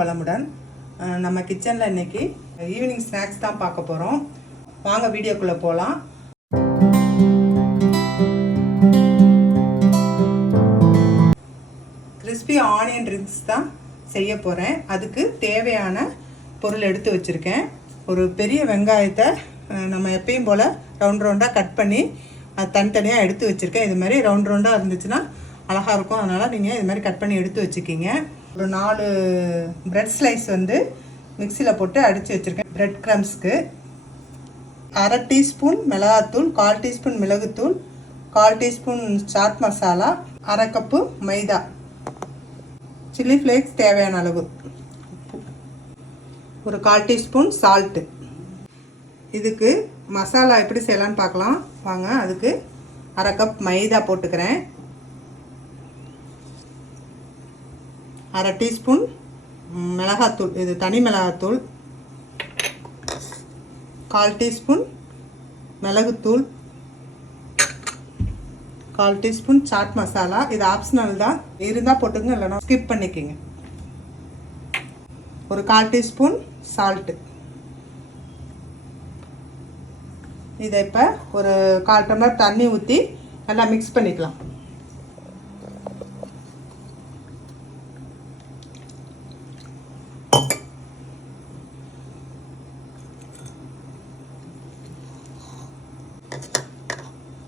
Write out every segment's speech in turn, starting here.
வளமுடன். நம்ம கிச்சனில் இன்னைக்கு ஈவினிங் ஸ்நாக்ஸ் தான் பார்க்க போகிறோம். வாங்க வீடியோக்குள்ளே போகலாம். கிறிஸ்பி ஆனியன் ரிங்ஸ் தான் செய்ய போகிறேன். அதுக்கு தேவையான பொருள் எடுத்து வச்சுருக்கேன். ஒரு பெரிய வெங்காயத்தை நம்ம எப்பயும் போல் ரவுண்ட் ரவுண்டாக கட் பண்ணி அது தனித்தனியாக எடுத்து வச்சுருக்கேன். இது மாதிரி ரவுண்ட் ரவுண்டாக இருந்துச்சுன்னா அழகாக இருக்கும். அதனால் நீங்கள் இது மாதிரி கட் பண்ணி எடுத்து வச்சுக்கிங்க. ஒரு 4 பிரெட் ஸ்லைஸ் வந்து மிக்சியில் போட்டு அடித்து வச்சுருக்கேன். பிரெட் க்ரம்ஸ்க்கு 1/2 டீஸ்பூன் மிளகாத்தூள், 1/4 டீஸ்பூன் மிளகுத்தூள், 1/4 டீஸ்பூன் சாட் மசாலா, 1/2 கப்பு மைதா, சில்லி ஃப்ளேக்ஸ் தேவையான அளவு, ஒரு 1/4 டீஸ்பூன் சால்ட்டு. இதுக்கு மசாலா எப்படி செய்யலான்னு பார்க்கலாம் வாங்க. அதுக்கு 1/2 கப் மைதா போட்டுக்கிறேன். 1/2 டீஸ்பூன் மிளகாத்தூள், இது தனி மிளகாத்தூள், 1/4 டீஸ்பூன் மிளகுத்தூள், 1/4 டீஸ்பூன் சாட் மசாலா. இது ஆப்ஷனல் தான், இருந்தால் போட்டுங்க, இல்லைனா ஸ்கிப் பண்ணிக்கோங்க. ஒரு 1/4 டீஸ்பூன் சால்ட்டு. இதை இப்போ ஒரு 1/4 டம்ளர் தண்ணி ஊற்றி நல்லா மிக்ஸ் பண்ணிக்கலாம்.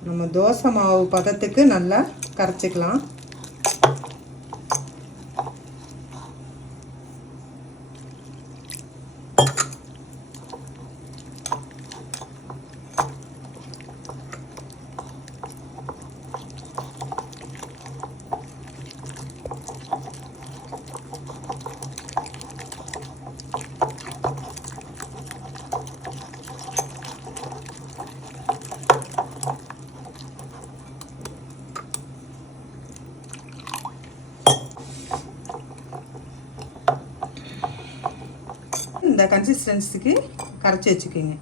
நம்ம தோசை மாவு பதத்துக்கு நல்லா கரைச்சிக்கலாம். இந்த கன்சிஸ்டன்சிக்கு கரைச்சி வச்சுக்கோங்க.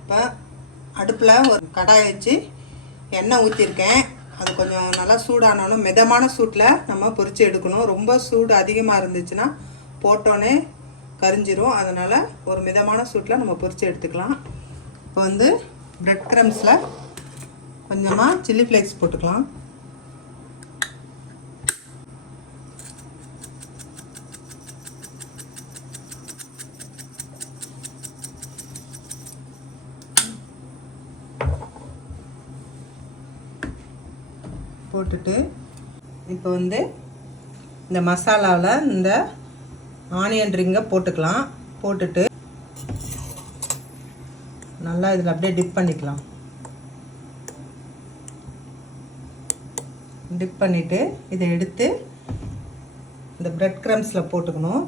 இப்போ அடுப்பில் ஒரு கடாயை வச்சு எண்ணெய் ஊற்றிருக்கேன். அது கொஞ்சம் நல்லா சூடானாலும் மிதமான சூட்டில் நம்ம பொரித்து எடுக்கணும். ரொம்ப சூடு அதிகமாக இருந்துச்சுன்னா போட்டோன்னே கரிஞ்சிரும். அதனால் ஒரு மிதமான சூட்டில் நம்ம பொரித்து எடுத்துக்கலாம். இப்போ வந்து பிரெட் க்ரம்ஸில் கொஞ்சமாக சில்லி ஃப்ளேக்ஸ் போட்டுக்கலாம். போட்டுட்டு இப்போ வந்து இந்த மசாலாவில் இந்த ஆனியன் ரிங்கை போட்டுக்கலாம். போட்டுட்டு நல்லா இதில் அப்படியே டிப் பண்ணிக்கலாம். டிப் பண்ணிவிட்டு இதை எடுத்து இந்த பிரெட் க்ரம்ஸில் போட்டுக்கணும்.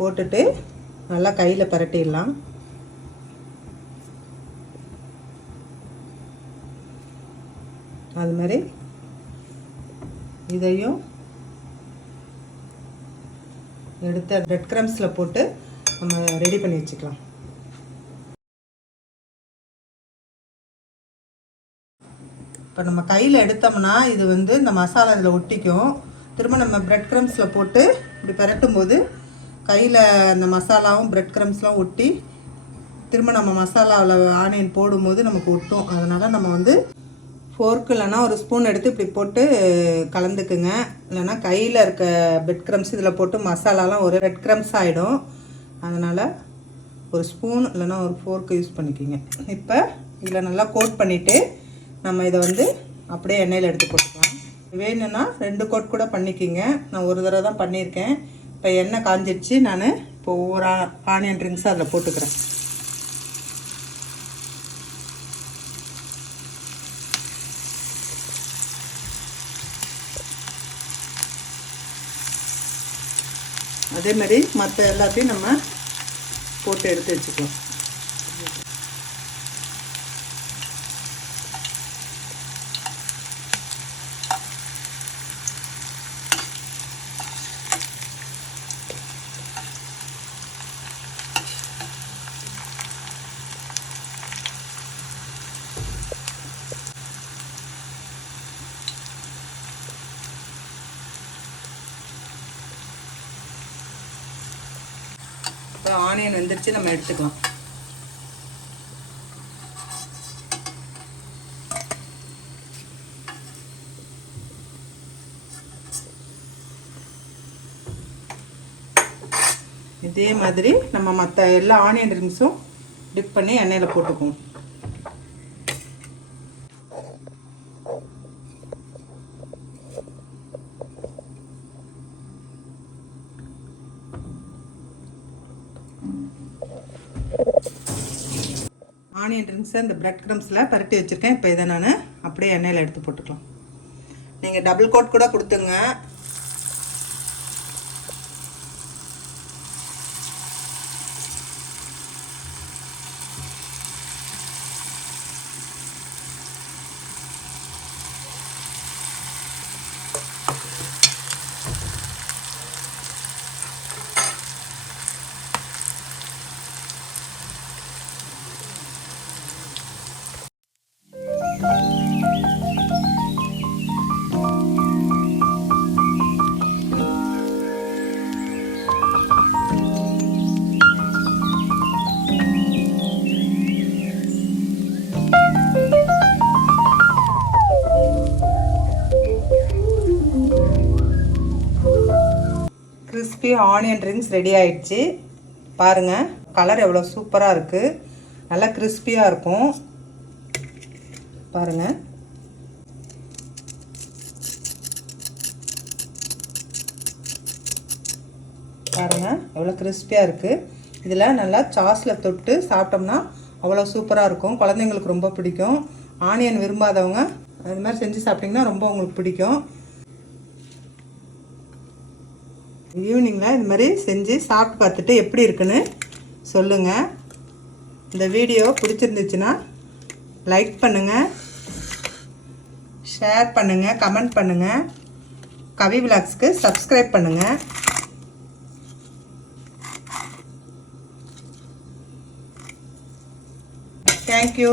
போட்டுட்டு நல்லா கையில் பரட்டிடலாம். அது மாதிரி இதையும் எடுத்து பிரெட் க்ரம்ஸில் போட்டு நம்ம ரெடி பண்ணி வச்சுக்கலாம். இப்போ நம்ம கையில் எடுத்தோம்னா இது வந்து இந்த மசாலா இதில் ஒட்டிக்கும். திரும்ப நம்ம பிரெட் க்ரம்ஸில் போட்டு இப்படி பரட்டும் போது கையில் அந்த மசாலாவும் பிரெட் க்ரம்ஸ்லாம் ஒட்டி திரும்ப நம்ம மசாலாவில் ஆனியன் போடும்போது நமக்கு ஒட்டும். அதனால் நம்ம வந்து ஃபோர்க்கு இல்லைனா ஒரு ஸ்பூன் எடுத்து இப்படி போட்டு கலந்துக்குங்க. இல்லைனா கையில் இருக்க பிரெட் க்ரம்ஸ் இதில் போட்டு மசாலாலாம் ஒரு பிரெட் க்ரம்ஸ் ஆகிடும். அதனால் ஒரு ஸ்பூன் இல்லைனா ஒரு ஃபோர்க்கு யூஸ் பண்ணிக்கோங்க. இப்போ இதில் நல்லா கோட் பண்ணிவிட்டு நம்ம இதை வந்து அப்படியே எண்ணெயில் எடுத்து போட்டுக்கலாம். வேணும்னா 2 கோட் கூட பண்ணிக்கிங்க. நான் ஒரு தடவை தான் பண்ணியிருக்கேன். இப்போ எண்ணெய் காஞ்சிடுச்சு. நான் இப்போ ஒவ்வொரு ஆனியன் ரிங்ஸை அதில் போட்டுக்கிறேன். அதே மாதிரி மற்ற எல்லாத்தையும் நம்ம போட்டு எடுத்து வச்சுக்கலாம். இப்போ ஆனியன் வெந்துருச்சு, நம்ம எடுத்துக்கலாம். இதே மாதிரி நம்ம மற்ற எல்லா ஆனியன் ரிங்ஸும் டிப் பண்ணி எண்ணெயில் போட்டுக்குவோம். ஆனியன் ரிங்ஸை இந்த பிரெட் க்ரம்ஸில் பரட்டி வச்சுருக்கேன். இப்போ இதை நான் அப்படியே எண்ணெயில் எடுத்து போட்டுக்கலாம். நீங்கள் டபுள் கோட் கூட கொடுத்துங்க. கிறிஸ்பி ஆனியன் ரிங்ஸ் ரெடி ஆயிடுச்சு. பாருங்கள், கலர் எவ்வளோ சூப்பராக இருக்குது. நல்லா கிறிஸ்பியாக இருக்கும். பாருங்கள், பாருங்கள் எவ்வளோ கிறிஸ்பியாக இருக்குது. இதில் நல்லா சாஸில் தொட்டு சாப்பிட்டோம்னா அவ்வளோ சூப்பராக இருக்கும். குழந்தைங்களுக்கு ரொம்ப பிடிக்கும். ஆனியன் விரும்பாதவங்க அது மாதிரி செஞ்சு சாப்பிட்டிங்கன்னா ரொம்ப உங்களுக்கு பிடிக்கும். ஈவினிங்கில் இது மாதிரி செஞ்சு சாப்பிட்டு பார்த்துட்டு எப்படி இருக்குன்னு சொல்லுங்கள். இந்த வீடியோ பிடிச்சிருந்துச்சுன்னா லைக் பண்ணுங்கள், ஷேர் பண்ணுங்கள், கமெண்ட் பண்ணுங்கள். கவி விலாக்ஸ்க்கு சப்ஸ்கிரைப் பண்ணுங்கள். தேங்க்யூ.